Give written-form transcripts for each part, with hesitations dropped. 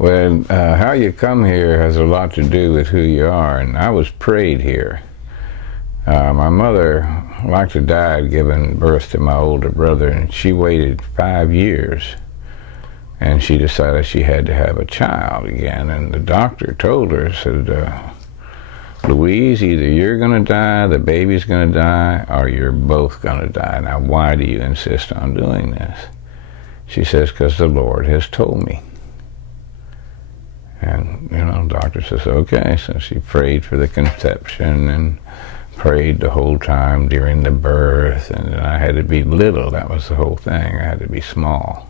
Well, how you come here has a lot to do with who you are, and I was prayed here. My mother, like to die, had given birth to my older brother, and she waited 5 years, and she decided she had to have a child again, and the doctor told her, said, Louise, either you're going to die, the baby's going to die, or you're both going to die. Now, why do you insist on doing this? She says, because the Lord has told me. And, the doctor says, okay. So she prayed for the conception and prayed the whole time during the birth. And I had to be little. That was the whole thing. I had to be small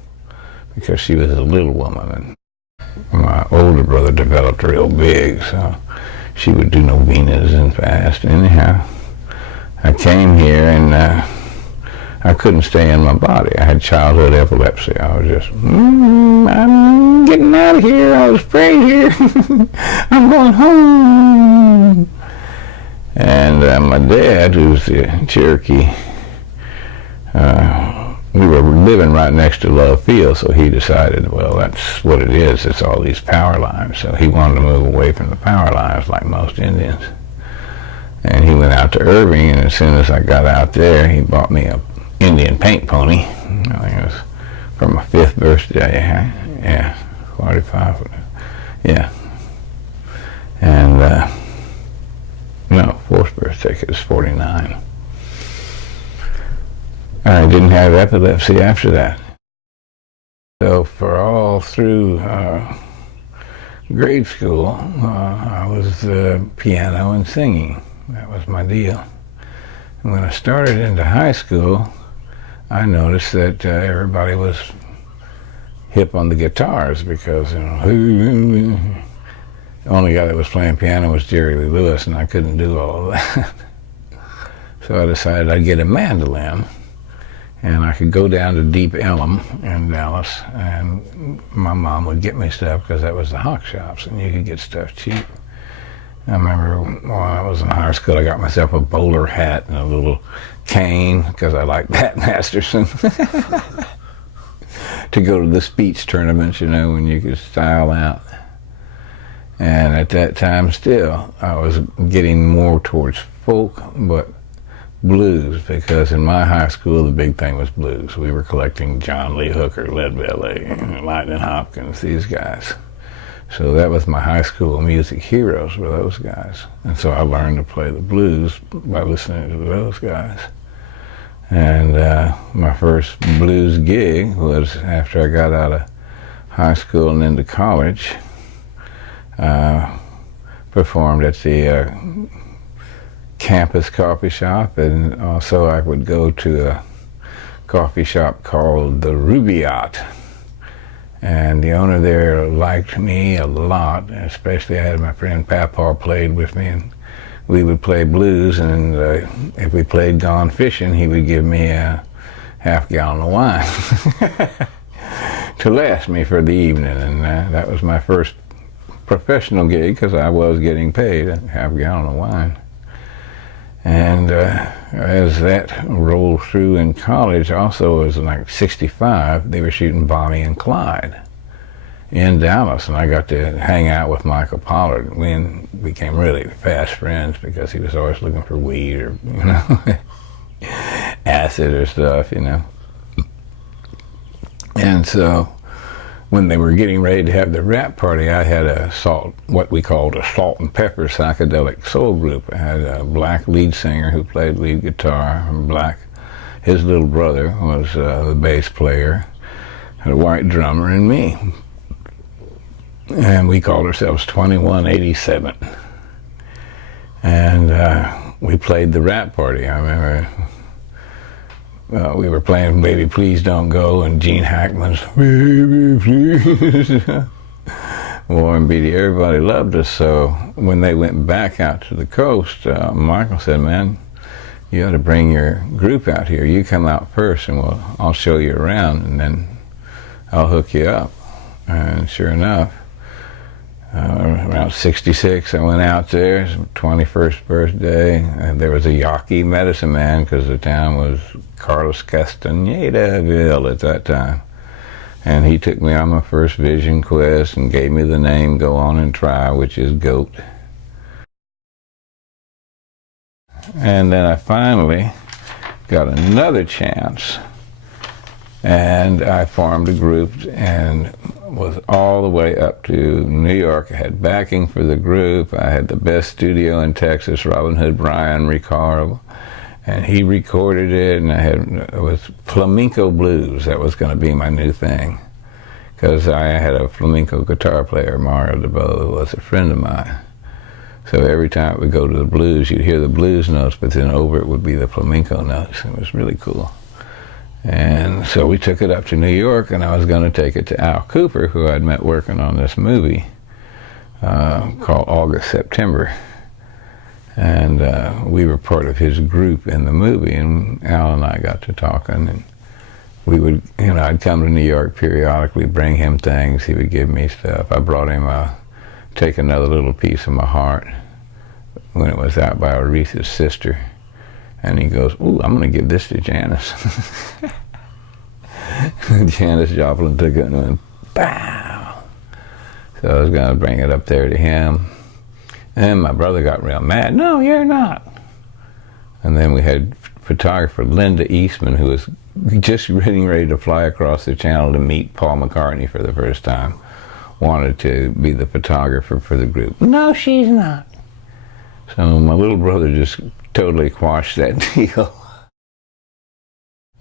because she was a little woman. And my older brother developed real big, so she would do novenas and fast. Anyhow, I came here and I couldn't stay in my body. I had childhood epilepsy. I was just, I'm getting out of here. I was praying here. I'm going home. And my dad, who's the Cherokee, we were living right next to Love Field, so he decided, well, that's what it is. It's all these power lines. So he wanted to move away from the power lines like most Indians. And he went out to Irving, and as soon as I got out there, he bought me a Indian paint pony. I think it was for my 5th birthday. Yeah, 45. Yeah. And, no, 4th birthday, it was 49. I didn't have epilepsy after that. So for all through grade school, I was piano and singing. That was my deal. And when I started into high school, I noticed that everybody was hip on the guitars because the only guy that was playing piano was Jerry Lee Lewis, and I couldn't do all of that. So I decided I'd get a mandolin, and I could go down to Deep Ellum in Dallas, and my mom would get me stuff because that was the hawk shops, and you could get stuff cheap. I remember when I was in high school, I got myself a bowler hat and a little cane because I liked Pat Masterson to go to the speech tournaments, when you could style out. And at that time still, I was getting more towards folk, but blues, because in my high school, the big thing was blues. We were collecting John Lee Hooker, Lead Belly, Lightning Hopkins, these guys. So that was my high school music heroes, were those guys. And so I learned to play the blues by listening to those guys. And my first blues gig was after I got out of high school and into college. Performed at the campus coffee shop, and also I would go to a coffee shop called the Rubaiyat. And the owner there liked me a lot, especially I had my friend Papaw played with me, and we would play blues, and if we played Gone Fishing, he would give me a half-gallon of wine to last me for the evening, and that was my first professional gig because I was getting paid a half-gallon of wine. And as that rolled through in college, also it was like 65, they were shooting Bonnie and Clyde in Dallas, and I got to hang out with Michael Pollard. We became really fast friends because he was always looking for weed or, acid or stuff, And so when they were getting ready to have the rap party, I had what we called a salt and pepper psychedelic soul group. I had a black lead singer who played lead guitar, his little brother was the bass player, had a white drummer, and me. And we called ourselves 2187. And we played the rap party. I remember we were playing Baby Please Don't Go and Gene Hackman's Baby Please. Warren Beatty, everybody loved us. So when they went back out to the coast, Michael said, man, you ought to bring your group out here. You come out first and I'll show you around, and then I'll hook you up. And sure enough, around 66, I went out there, 21st birthday, and there was a Yaqui medicine man because the town was Carlos Castanedaville at that time. And he took me on my first vision quest and gave me the name Go On and Try, which is GOAT. And then I finally got another chance, and I formed a group and was all the way up to New York. I had backing for the group. I had the best studio in Texas, Robin Hood Bryan Ricardo, and he recorded it, and it was flamenco blues. That was going to be my new thing, because I had a flamenco guitar player, Mario DeBow, who was a friend of mine. So every time it would go to the blues, you'd hear the blues notes, but then over it would be the flamenco notes. It was really cool. And so we took it up to New York, and I was going to take it to Al Cooper, who I'd met working on this movie called August, September. And we were part of his group in the movie, and Al and I got to talking, and we would, I'd come to New York periodically, bring him things, he would give me stuff. I brought him Take Another Little Piece of My Heart when it was out by Aretha's sister. And he goes, ooh, I'm going to give this to Janis. Janis Joplin took it and went, bow. So I was going to bring it up there to him. And my brother got real mad. No, you're not. And then we had photographer Linda Eastman, who was just getting ready to fly across the channel to meet Paul McCartney for the first time, wanted to be the photographer for the group. No, she's not. So my little brother just totally quashed that deal.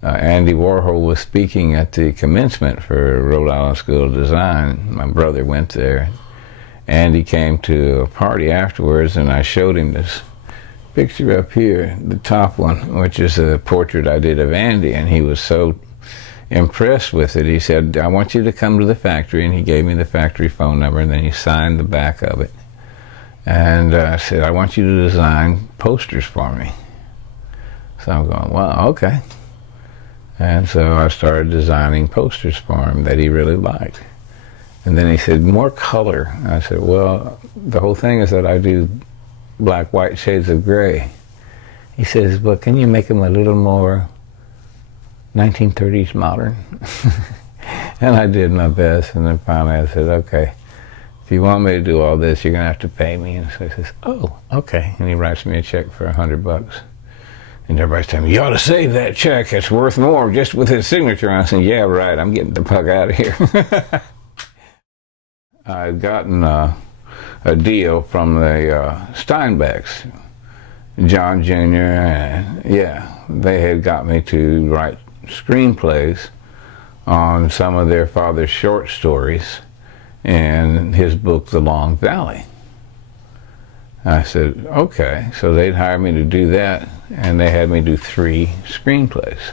Andy Warhol was speaking at the commencement for Rhode Island School of Design. My brother went there. Andy came to a party afterwards, and I showed him this picture up here, the top one, which is a portrait I did of Andy, and he was so impressed with it. He said, I want you to come to the factory, and he gave me the factory phone number, and then he signed the back of it. And I said, I want you to design posters for me. So I'm going, well, okay. And so I started designing posters for him that he really liked. And then he said, more color. I said, well, the whole thing is that I do black, white shades of gray. He says, well, can you make them a little more 1930s modern? And I did my best, and then finally I said, okay, if you want me to do all this, you're going to have to pay me. And so he says, oh, okay. And he writes me a check for $100. And everybody's telling me, you ought to save that check. It's worth more just with his signature. I said, yeah, right. I'm getting the fuck out of here. I'd gotten a deal from the Steinbecks, John Jr., and yeah, they had got me to write screenplays on some of their father's short stories in his book, The Long Valley. I said, okay. So they'd hire me to do that, and they had me do 3 screenplays.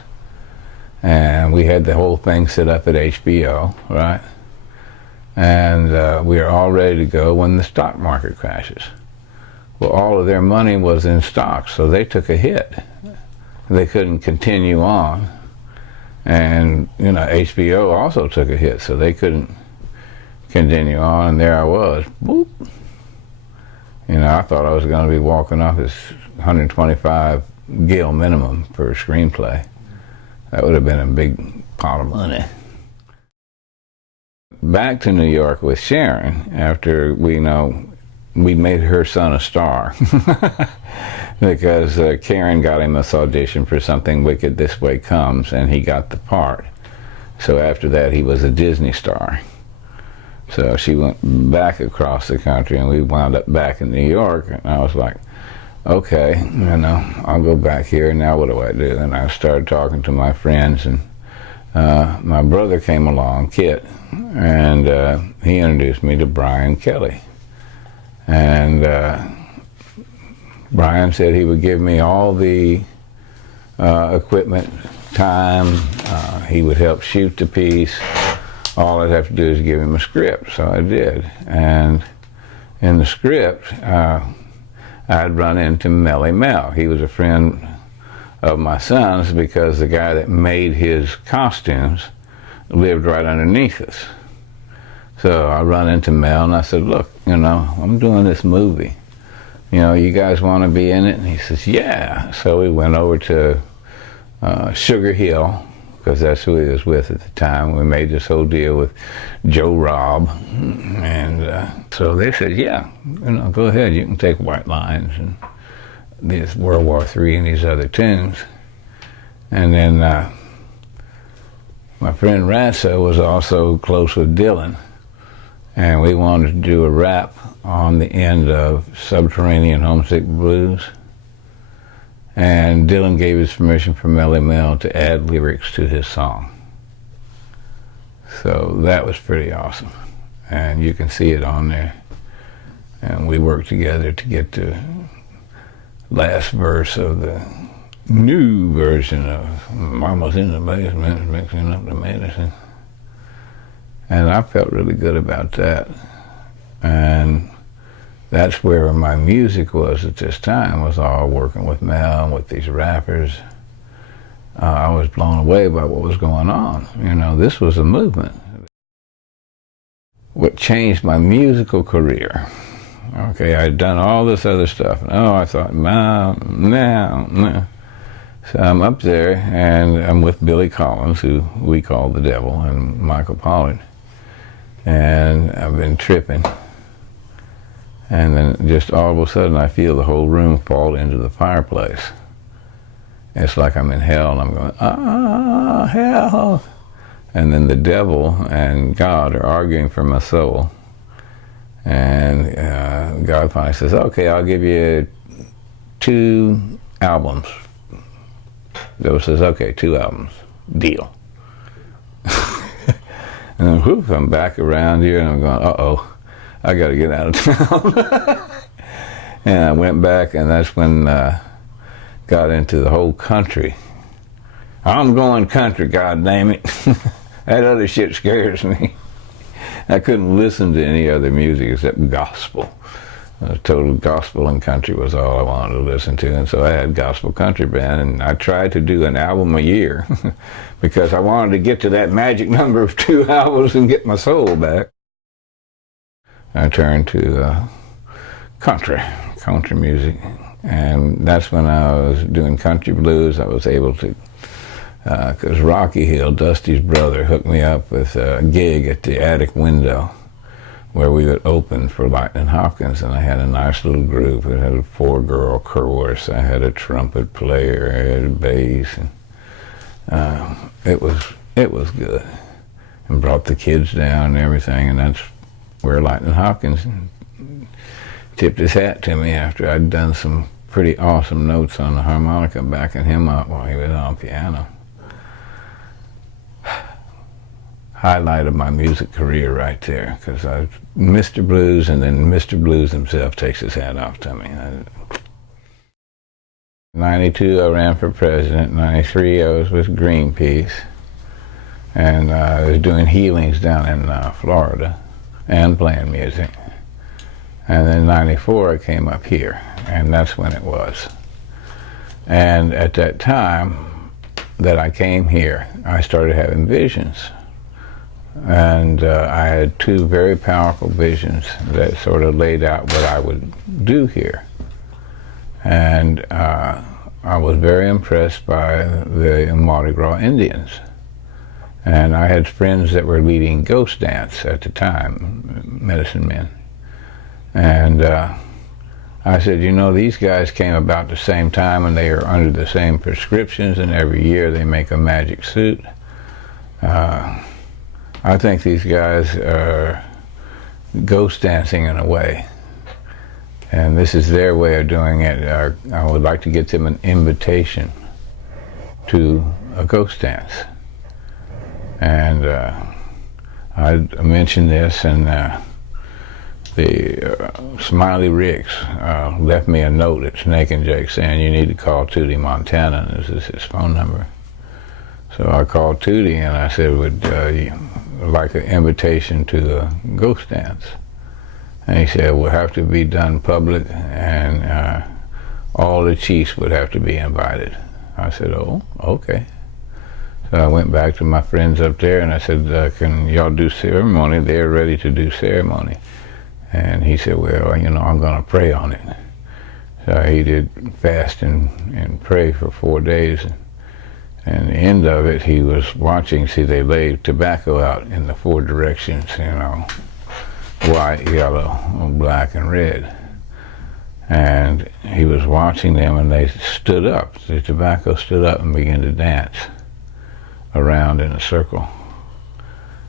And we had the whole thing set up at HBO, right? And we were all ready to go when the stock market crashes. Well, all of their money was in stocks, so they took a hit. They couldn't continue on. And, HBO also took a hit, so they couldn't continue on, and there I was. Boop. I thought I was going to be walking off this 125 Gale minimum for a screenplay. That would have been a big pot of money. Back to New York with Sharon after we made her son a star. Because Karen got him this audition for Something Wicked This Way Comes, and he got the part. So after that, he was a Disney star. So she went back across the country, and we wound up back in New York, and I was like, okay, I'll go back here, now what do I do? And I started talking to my friends, and my brother came along, Kit, and he introduced me to Brian Kelly. And Brian said he would give me all the equipment, time, he would help shoot the piece. All I'd have to do is give him a script, so I did. And in the script, I'd run into Melly Mel. He was a friend of my son's because the guy that made his costumes lived right underneath us. So I run into Mel and I said, look, I'm doing this movie. You guys want to be in it? And he says, yeah. So we went over to Sugar Hill, because that's who he was with at the time. We made this whole deal with Joe Robb, and so they said, yeah, go ahead, you can take White Lines and these World War III and these other tunes. And then my friend Rassa was also close with Dylan, and we wanted to do a rap on the end of Subterranean Homesick Blues. And Dylan gave his permission for Melly Mel to add lyrics to his song. So that was pretty awesome. And you can see it on there. And we worked together to get the last verse of the new version of Mama's in the Basement Mixing Up the Medicine. And I felt really good about that. And that's where my music was at this time, was all working with Mel and with these rappers. I was blown away by what was going on. This was a movement. What changed my musical career? Okay, I'd done all this other stuff. I thought, no. So I'm up there, and I'm with Billy Collins, who we call the Devil, and Michael Pollard. And I've been tripping. And then just all of a sudden I feel the whole room fall into the fireplace. It's like I'm in hell, and I'm going, hell. And then the devil and God are arguing for my soul. And God finally says, okay, I'll give you 2 albums. The devil says, okay, 2 albums, deal. And then whoop, I'm back around here, and I'm going, uh-oh. I got to get out of town. And I went back, and that's when got into the whole country. I'm going country, God damn it. That other shit scares me. I couldn't listen to any other music except gospel. Total gospel and country was all I wanted to listen to, and so I had gospel country band, and I tried to do an album a year because I wanted to get to that magic number of 2 albums and get my soul back. I turned to country music, and that's when I was doing country blues. I was able to, because Rocky Hill, Dusty's brother, hooked me up with a gig at the Attic Window where we would open for Lightning Hopkins, and I had a nice little group. It had a 4-girl chorus. I had a trumpet player, I had a bass, and it was good. And brought the kids down and everything, and that's where Lightning Hopkins tipped his hat to me after I'd done some pretty awesome notes on the harmonica, backing him up while he was on piano. Highlight of my music career right there, because I was Mr. Blues, and then Mr. Blues himself takes his hat off to me. 92, I ran for president. 93, I was with Greenpeace, and I was doing healings down in Florida and playing music. And then 94, I came up here, and that's when it was. And at that time that I came here, I started having visions. And I had 2 very powerful visions that sort of laid out what I would do here. And I was very impressed by the Mardi Gras Indians. And I had friends that were leading ghost dance at the time, medicine men. And I said, these guys came about the same time, and they are under the same prescriptions, and every year they make a magic suit. I think these guys are ghost dancing in a way. And this is their way of doing it. I would like to get them an invitation to a ghost dance. And I mentioned this, and the Smiley Ricks left me a note at Snake and Jake saying, you need to call Tootie Montana, and this is his phone number. So I called Tootie, and I said, would you like an invitation to a ghost dance? And he said, it would have to be done public, and all the chiefs would have to be invited. I said, oh, okay. So I went back to my friends up there, and I said, can y'all do ceremony? They're ready to do ceremony. And he said, well, I'm going to pray on it. So he did fast and pray for 4 days. And the end of it, he was watching. See, they laid tobacco out in the 4 directions, you know, white, yellow, black, and red. And he was watching them, and they stood up. The tobacco stood up and began to dance around in a circle.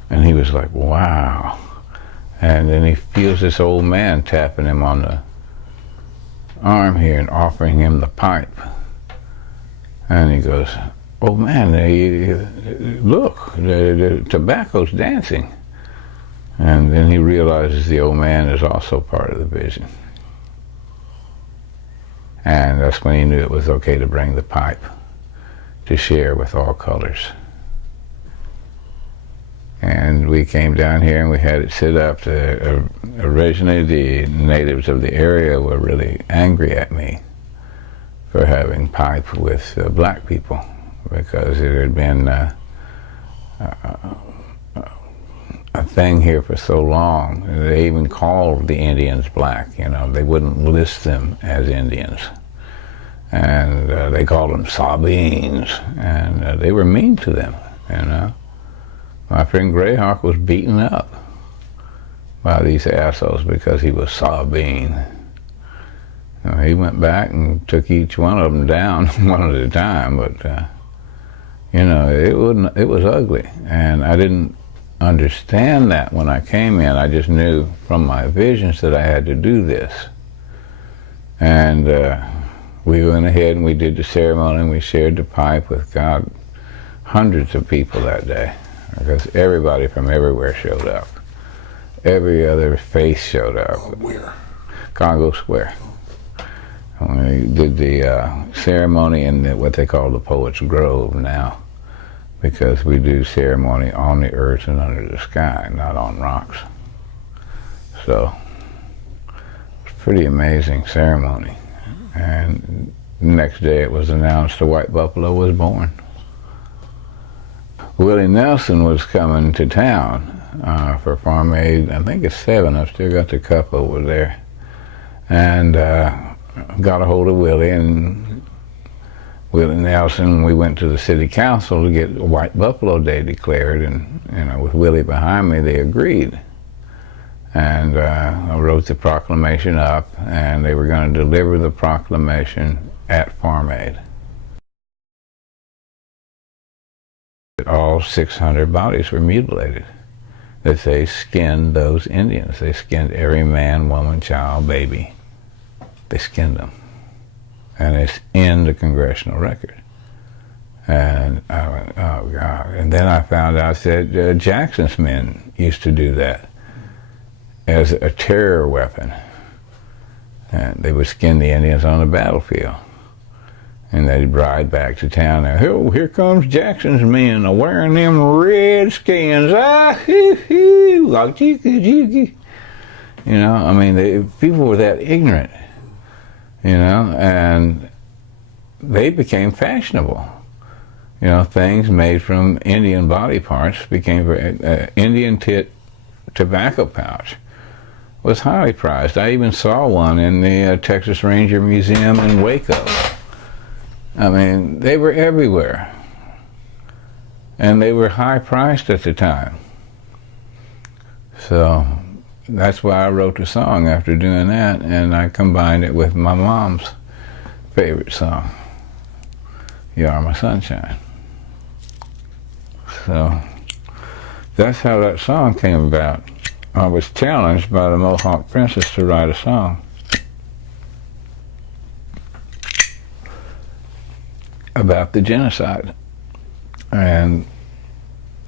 And he was like, wow. And then he feels this old man tapping him on the arm here and offering him the pipe. And he goes, oh man, look, the tobacco's dancing. And then he realizes the old man is also part of the vision. And that's when he knew it was okay to bring the pipe to share with all colors. And we came down here and we had it set up. Originally, the natives of the area were really angry at me for having pipe with black people, because it had been a thing here for so long. They even called the Indians black, you know. They wouldn't list them as Indians. And they called them Sabines, and they were mean to them, you know. My friend Greyhawk was beaten up by these assholes because he was Sabine. You know, he went back and took each one of them down one at a time, but you know, it was ugly, and I didn't understand that when I came in. I just knew from my visions that I had to do this. And we went ahead and we did the ceremony, and we shared the pipe with God. Hundreds of people that day, because everybody from everywhere showed up. Every other face showed up. Where? Congo Square. We did the ceremony in what they call the Poets' Grove now, because we do ceremony on the earth and under the sky, not on rocks. So it's a pretty amazing ceremony. And the next day it was announced the white buffalo was born. Willie Nelson was coming to town for Farm Aid. I think it's 7. I've still got the cup over there. And got a hold of Willie, and Willie Nelson, we went to the city council to get White Buffalo Day declared, and you know, with Willie behind me, they agreed. And I wrote the proclamation up, and they were going to deliver the proclamation at Farm Aid. All 600 bodies were mutilated. That they skinned those Indians. They skinned every man, woman, child, baby. They skinned them. And it's in the congressional record. And I went, oh God. And then I found out that Jackson's men used to do that as a terror weapon. And they would skin the Indians on the battlefield. And they'd ride back to town there. Oh, here comes Jackson's men wearing them red skins. Ah, hoo, hoo, like jiki. You know, I mean, people were that ignorant, you know, and they became fashionable. You know, things made from Indian body parts became, Indian tit tobacco pouch was highly prized. I even saw one in the Texas Ranger Museum in Waco. I mean, they were everywhere. And they were high priced at the time. So that's why I wrote the song after doing that, and I combined it with my mom's favorite song, You Are My Sunshine. So that's how that song came about. I was challenged by the Mohawk Princess to write a song about the genocide, and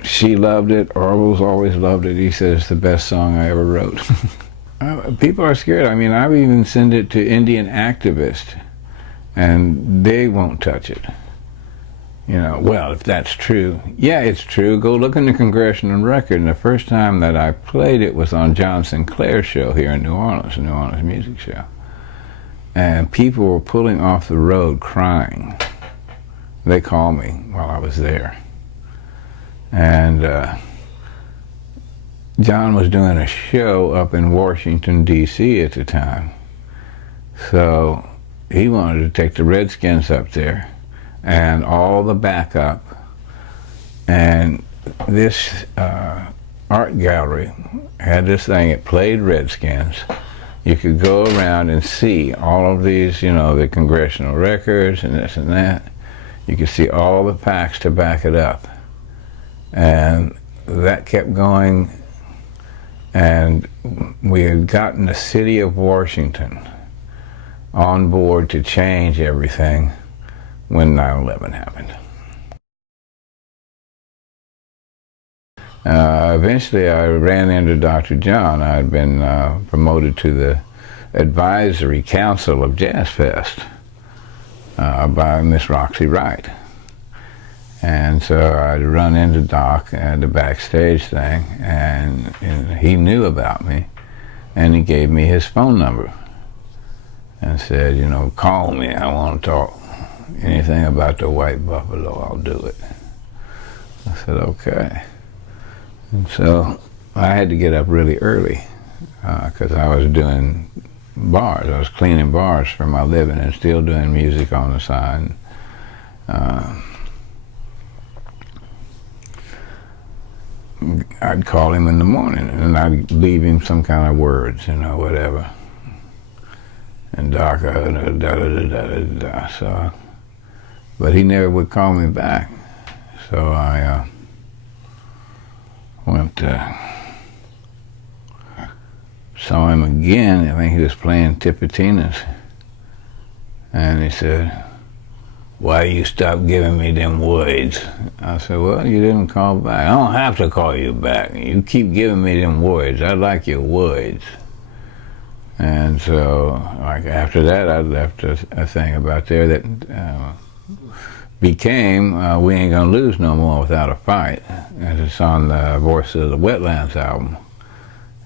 she loved it. Orville's always loved it. He says it's the best song I ever wrote. People are scared. I mean, I've even sent it to Indian activists, and they won't touch it. You know, well, if that's true, yeah, it's true. Go look in the congressional record, and the first time that I played it was on John Sinclair's show here in New Orleans Music Show, and people were pulling off the road crying. They called me while I was there. And John was doing a show up in Washington, D.C. at the time. So he wanted to take the Redskins up there. and all the backup. And this art gallery had this thing, it played Redskins. You could go around and see all of these, you know, the congressional records and this and that. You could see all the packs to back it up. And that kept going, and we had gotten the city of Washington on board to change everything when 9/11 happened. Eventually I ran into Dr. John. I had been promoted to the advisory council of Jazz Fest by Miss Roxy Wright. And so I'd run into Doc at the backstage thing, and he knew about me, and he gave me his phone number and said, you know, call me, I want to talk. Anything about the White Buffalo, I'll do it. I said, okay. And so I had to get up really early because I was doing bars. I was cleaning bars for my living and still doing music on the side. I'd call him in the morning and I'd leave him some kind of words, you know, whatever. And Doc, so, but he never would call me back. So I went to saw him again. I think he was playing Tipitina's, and he said, why you stop giving me them words? I said, well, you didn't call back. I don't have to call you back. You keep giving me them words. I like your words. And so, like, after that, I left a thing about there that became We Ain't Gonna Lose No More Without a Fight. And it's on the Voice of the Wetlands album.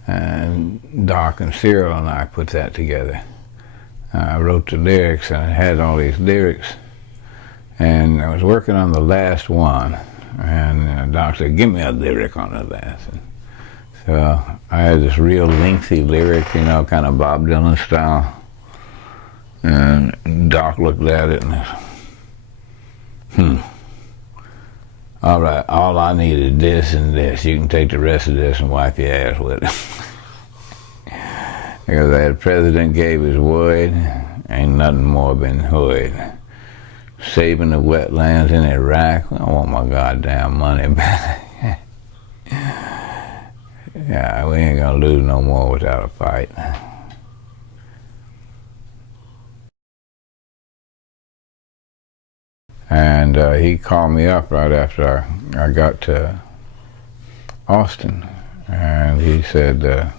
And Doc and Cyril and I put that together. I wrote the lyrics, and it had all these lyrics. And I was working on the last one, and Doc said, give me a lyric on the last. And so I had this real lengthy lyric, you know, kind of Bob Dylan style. And Doc looked at it and, all right, all I need is this and this. You can take the rest of this and wipe your ass with it. Because that president gave his word, ain't nothing more been heard. Saving the wetlands in Iraq, I want my goddamn money back. Yeah, we ain't gonna lose no more without a fight. And he called me up right after I got to Austin, and he said,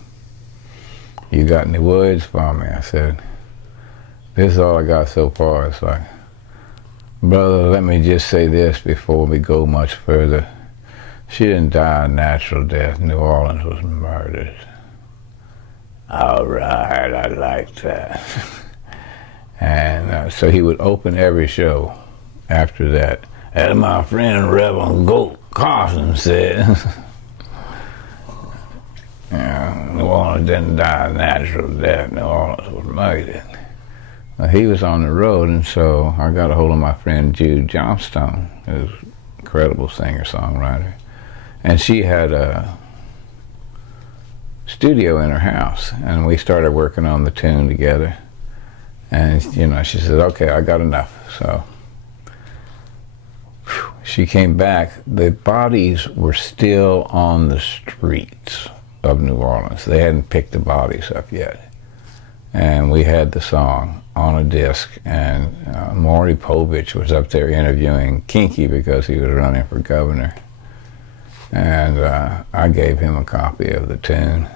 you got any words for me? I said, this is all I got so far. It's like, brother, let me just say this before we go much further. She didn't die a natural death. New Orleans was murdered. All right, I like that. And so he would open every show after that. As my friend Reverend Goat Carson said, New Orleans didn't die a natural death. New Orleans was murdered. He was on the road, and so I got a hold of my friend Jude Johnstone, who's an incredible singer-songwriter. And she had a studio in her house, and we started working on the tune together. And, you know, she said, okay, I got enough. So she came back. The bodies were still on the streets of New Orleans. They hadn't picked the bodies up yet. And we had the song on a disc, and Maury Povich was up there interviewing Kinky because he was running for governor. And I gave him a copy of the tune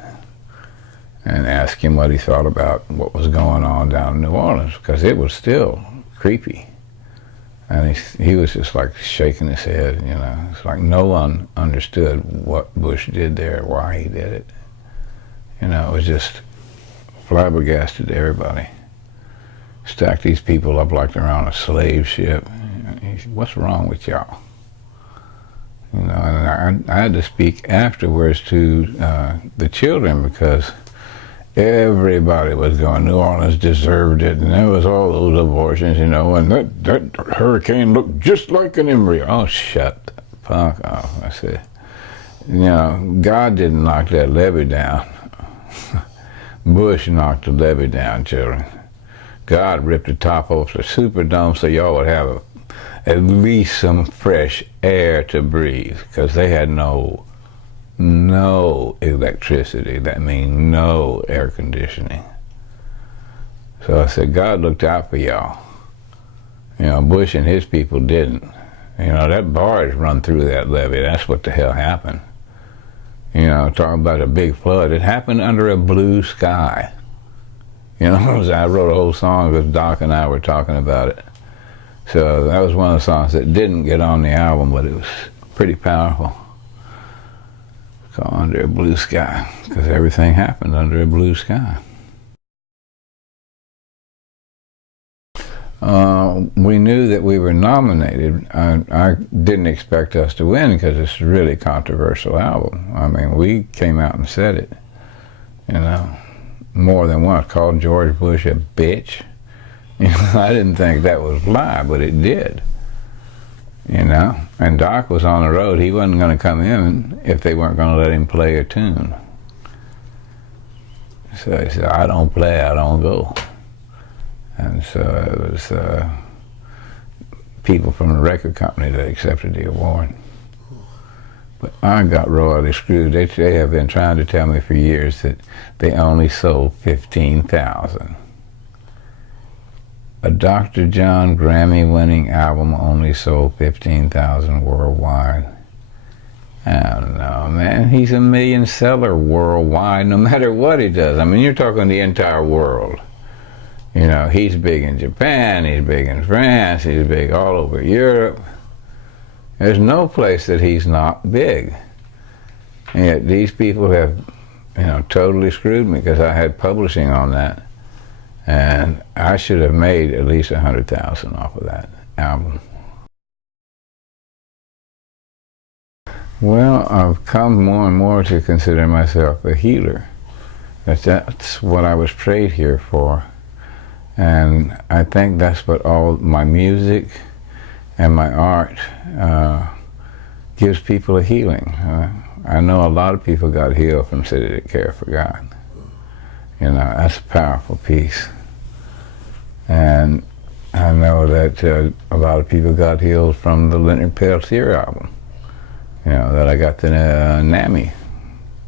and asked him what he thought about what was going on down in New Orleans, because it was still creepy. And he was just like shaking his head, you know. It's like no one understood what Bush did there, why he did it. You know, it was just flabbergasted to everybody. Stacked these people up like they're on a slave ship. What's wrong with y'all? You know, and I had to speak afterwards to the children, because everybody was going, New Orleans deserved it, and there was all those abortions, you know, and that hurricane looked just like an embryo. Oh, shut the fuck off. I said, you know, God didn't knock that levee down. Bush knocked the levee down, children. God ripped the top off the Superdome so y'all would have at least some fresh air to breathe, because they had no electricity. That means no air conditioning. So I said, God looked out for y'all. You know, Bush and his people didn't. You know, that barge run through that levee. That's what the hell happened. You know, talking about a big flood. It happened under a blue sky. You know, I wrote a whole song because Doc and I were talking about it. So that was one of the songs that didn't get on the album, but it was pretty powerful. Called Under a Blue Sky, because everything happened under a blue sky. We knew that we were nominated. I didn't expect us to win because it's a really controversial album. I mean, we came out and said it, you know, more than once. Called George Bush a bitch. You know, I didn't think that was a lie, but it did. You know, and Doc was on the road. He wasn't going to come in if they weren't going to let him play a tune. So he said, I don't play, I don't go. And so it was people from the record company that accepted the award. But I got royally screwed. They have been trying to tell me for years that they only sold 15,000. A Dr. John Grammy-winning album only sold 15,000 worldwide. I don't know, man. He's a million seller worldwide, no matter what he does. I mean, you're talking the entire world. You know, he's big in Japan, he's big in France, he's big all over Europe. There's no place that he's not big. And yet these people have, you know, totally screwed me, because I had publishing on that. And I should have made at least 100,000 off of that album. Well, I've come more and more to consider myself a healer. That's what I was prayed here for. And I think that's what all my music and my art gives people a healing. I know a lot of people got healed from City to Care for God. You know, that's a powerful piece. And I know that a lot of people got healed from the Leonard Peltier album. You know, that I got the NAMI,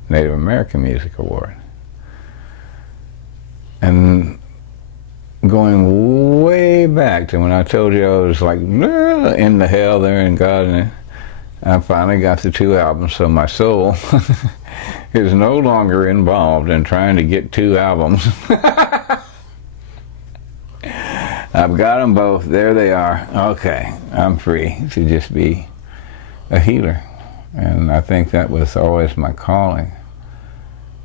Native American Music Award. And going way back to when I told you I was like in the hell there in God, and I finally got the 2 albums, so my soul is no longer involved in trying to get 2 albums. I've got them both. There they are. Okay, I'm free to just be a healer. And I think that was always my calling.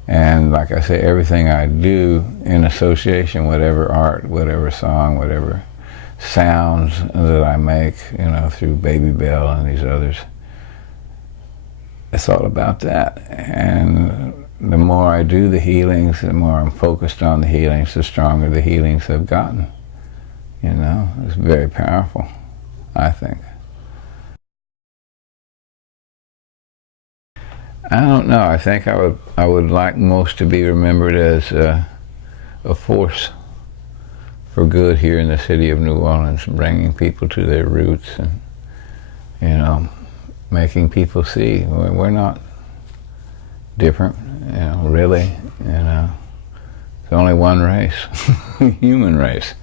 And like I say, everything I do in association, whatever art, whatever song, whatever sounds that I make, you know, through Baby Bell and these others, it's all about that. And the more I do the healings, the more I'm focused on the healings, the stronger the healings have gotten. You know, it's very powerful, I think. I don't know. I think I would like most to be remembered as a force for good here in the city of New Orleans, bringing people to their roots and, you know, making people see we're not different, you know, really, you know. There's only one race, human race.